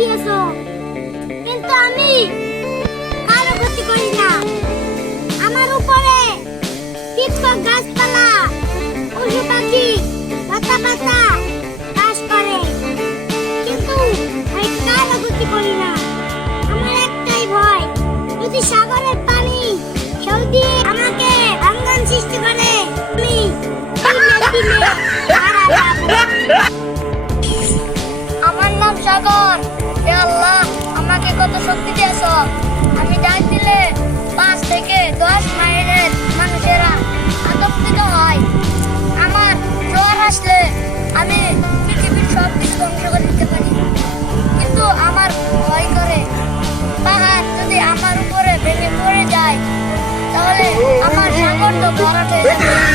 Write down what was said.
দিয়েছো, কিন্তু আমি কারো ক্ষতি করি না। আমার উপরে কীটপতঙ্গ, গাছপালা, পশু পাখি, লতা পাতা চাষ করে, কিন্তু আমি কারো ক্ষতি করি না। আমার একটাই ভয়, যদি সাগরের পানি কেউ দিয়ে আমাকে ভাঙন সৃষ্টি করে, আমি দিলে মারা যাবো। আমার নাম সাগর। হে আল্লাহ, আমাকে কত শক্তি দিয়েছো। আমি ডাক দিলে 5 থেকে 10 মাইলের মানুষেরা আতঙ্কিত হয়। আমার জ্বর আসলে আমি পৃথিবীর সব কিছু ধ্বংস করে দিতে পারি, কিন্তু আমার ভয় করে পাহাড় যদি আমার উপরে ভেঙে পড়ে যায়, তাহলে আমার সাগর তো ভরাট হয়ে যাবে।